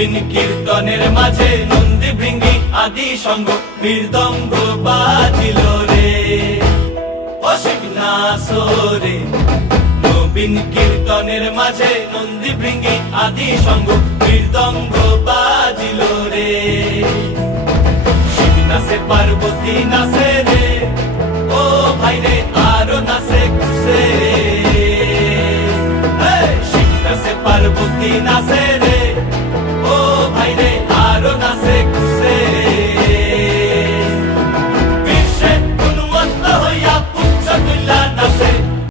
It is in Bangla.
নবীন কীর্তনের মাঝে নন্দী ভৃঙ্গি আদি সঙ্গ মৃদঙ্গ বাজিল রে অসিক নাসরে। নবীন কীর্তনের মাঝে নন্দী ভৃঙ্গি আদি সঙ্গ মৃদঙ্গ বাজিল রে। শিব নাচে পার্বতী নাচে রে, ও ভাই রে আরো নাচে কুসে। শিব নাচে পার্বতী নাচে